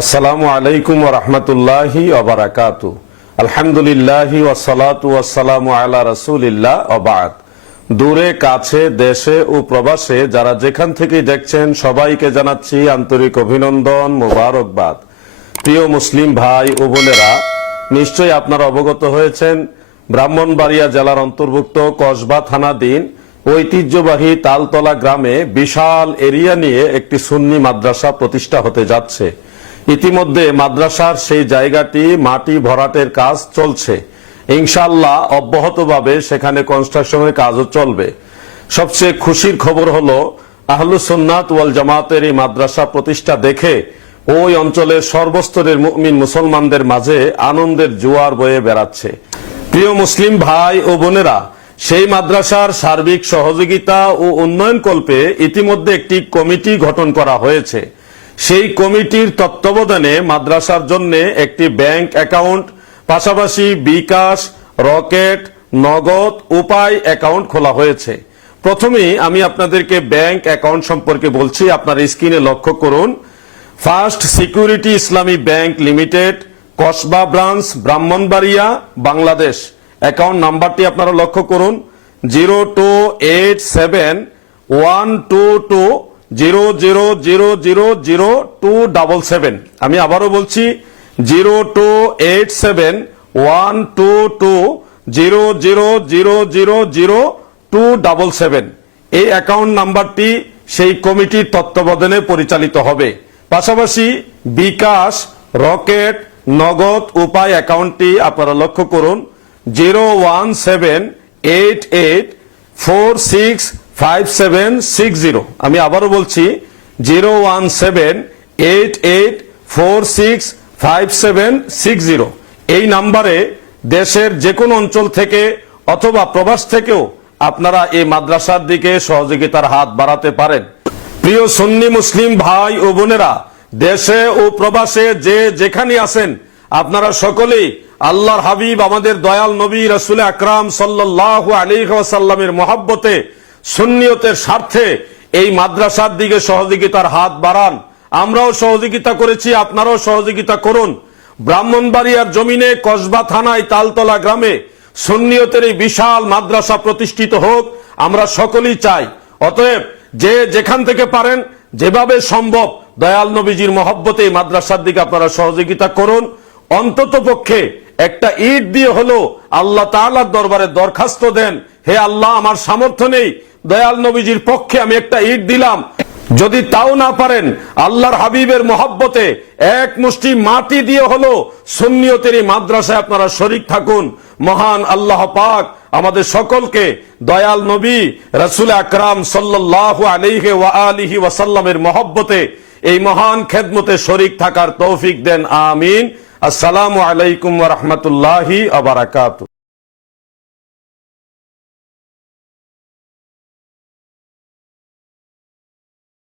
আসসালামু আলাইকুম রহমতুল্লাহি অবরাকাত আলহামদুলিল্লাহি ওয়াসালাতু ওয়াসালামু আলা রাসূলিল্লাহ অবাদ দূরে, কাছে, দেশে ও প্রবাসে যারা যেখান থেকে দেখছেন, সবাইকে জানাচ্ছি আন্তরিক অভিনন্দন মোবারকবাদ। প্রিয় মুসলিম ভাই ও বোনেরা, নিশ্চয়ই আপনারা অবগত হয়েছেন, ব্রাহ্মণবাড়িয়া জেলার অন্তর্ভুক্ত কসবা থানাধীন ঐতিহ্যবাহী তালতলা গ্রামে বিশাল এরিয়া নিয়ে একটি সুন্নি মাদ্রাসা প্রতিষ্ঠা হতে যাচ্ছে। ইতিমধ্যে মাদ্রাসার সেই জায়গাটি মাটি ভরাটের কাজ চলছে। ইনশাল্লাহ অব্যাহতভাবে সেখানে কনস্ট্রাকশনের কাজও চলবে। সবচেয়ে খুশির খবর হলো আহলু সুন্নাত ওয়াল জামাতের এই মাদ্রাসা প্রতিষ্ঠা দেখে ওই অঞ্চলের সর্বস্তরের মুমিন মুসলমানদের মাঝে আনন্দের জোয়ার বয়ে বেড়াচ্ছে। প্রিয় মুসলিম ভাই ও বোনেরা, সেই মাদ্রাসার সার্বিক সহযোগিতা ও উন্নয়ন কল্পে ইতিমধ্যে একটি কমিটি গঠন করা হয়েছে। সেই কমিটির তত্ত্বাবধানে মাদ্রাসার জন্য একটি ব্যাংক অ্যাকাউন্ট, পাশাপাশি বিকাশ, রকেট, নগদ, উপায় অ্যাকাউন্ট খোলা হয়েছে। প্রথমেই আমি আপনাদেরকে ব্যাংক অ্যাকাউন্ট সম্পর্কে বলছি, আপনার স্ক্রিনে লক্ষ্য করুন। First security Islami bank limited, Kasba branch, Brahmanbaria, Bangladesh. Account নাম্বারটি আপনারা লক্ষ্য করুন, zero two eight seven one two two zero zero zero zero zero two double seven আমি আবারও বলছি zero two eight seven one two two zero zero zero zero zero two double seven এই account নাম্বারটি সেই কমিটির তত্ত্বাবধানে পরিচালিত হবে। পাশাপাশি বিকাশ, রকেট, নগদ উপায় অ্যাকাউন্টটি আপনারা লক্ষ্য করুন zero one seven eight eight four six five seven six zero আমি আবারও বলছি zero one seven eight eight four six five seven six zero এই নাম্বারে দেশের যে কোনো অঞ্চল থেকে অথবা প্রবাস থেকেও আপনারা এই মাদ্রাসার দিকে সহযোগিতার হাত বাড়াতে পারেন। প্রিয় সুন্নি মুসলিম ভাই ও বোনেরা, দেশে ও প্রবাসে যে যেখানে আছেন, আপনারা সকলেই আল্লাহর হাবিব, আমাদের দয়াল নবী রসুল আকরাম সাল্লাহ আলী সাল্লামের মহাব্বতে সুন্নিয়তের স্বার্থে এই মাদ্রাসার দিকে সহযোগিতার হাত বাড়ান। আমরাও সহযোগিতা করেছি, আপনারাও সহযোগিতা করুন। ব্রাহ্মণবাড়িয়ার জমিনে কসবা থানায় তালতলা গ্রামে সুন্নিয়তের এই বিশাল মাদ্রাসা প্রতিষ্ঠিত হোক, আমরা সকলেই চাই। অতএব যে যেখান থেকে পারেন, যেভাবে সম্ভব, দয়াল নবীজির মহব্বতে এই মাদ্রাসার দিকে আপনারা সহযোগিতা করুন। অন্তত পক্ষে একটা ইট দিয়ে হলো আল্লাহ তাআলার দরবারে দরখাস্ত দেন, হে আল্লাহ, আমার সামর্থ্য নেই দয়াল নবীজির পক্ষে আমি একটা ইট দিলাম। যদি তাও না পারেন, আল্লাহর হাবিবের মহব্বতে এক মুষ্টি মাটি দিয়ে হলো সুন্নিয়তের মাদ্রাসায় আপনারা শরিক থাকুন। মহান আল্লাহ পাক আমাদের সকলকে দয়াল নবী রসুল আকরাম সাল্লাহ আলিহে ওয়া আলিহি ওয়াসাল্লামের মহব্বতে এই মহান খেদমতে শরিক থাকার তৌফিক দেন। আমিন। আসসালামু আলাইকুম রাহমাতুল্লাহি ওয়া বারাকাতুহু।